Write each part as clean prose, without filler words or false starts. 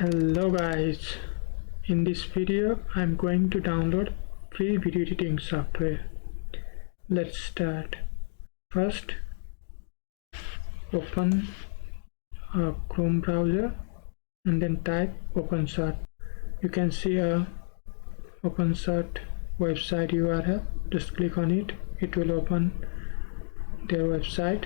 Hello guys, in this video I'm going to download free video editing software. Let's start. First, open a Chrome browser and then type OpenShot. You can see a OpenShot website URL. Just click on it. It will open their website.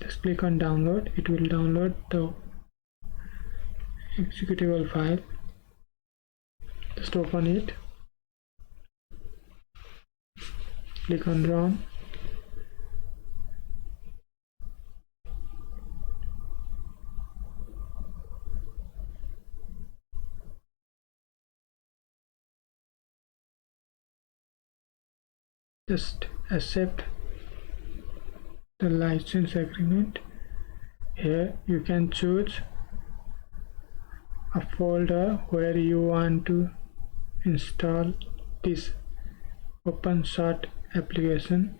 Just click on download. It will download the executable file. Just open it. Click on run. Just accept the license agreement. Here you can choose a folder where you want to install this OpenShot application.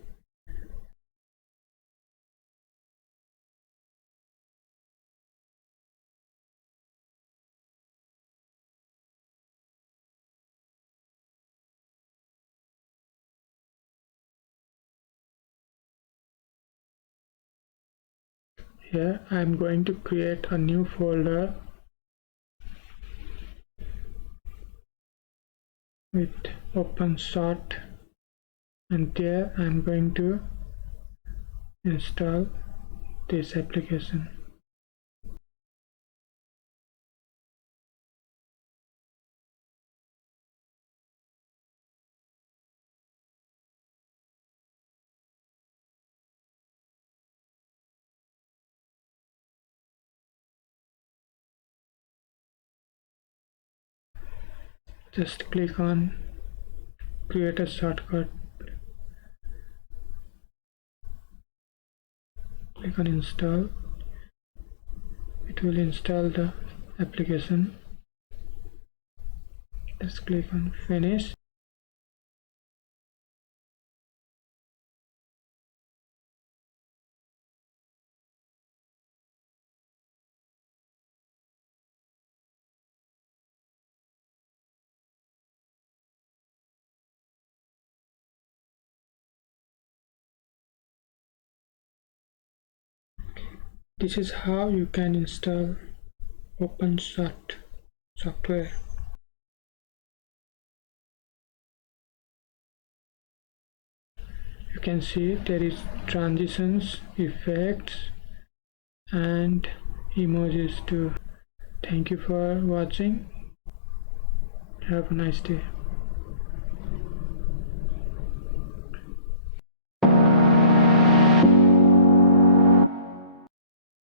Here I am going to create a new folder with OpenShot, and there I am going to install this application. Just click on create a shortcut. Click on install. It will install the application. Just click on finish. This is how you can install OpenShot software. You can see there is transitions, effects, and emojis too. Thank you for watching. Have a nice day.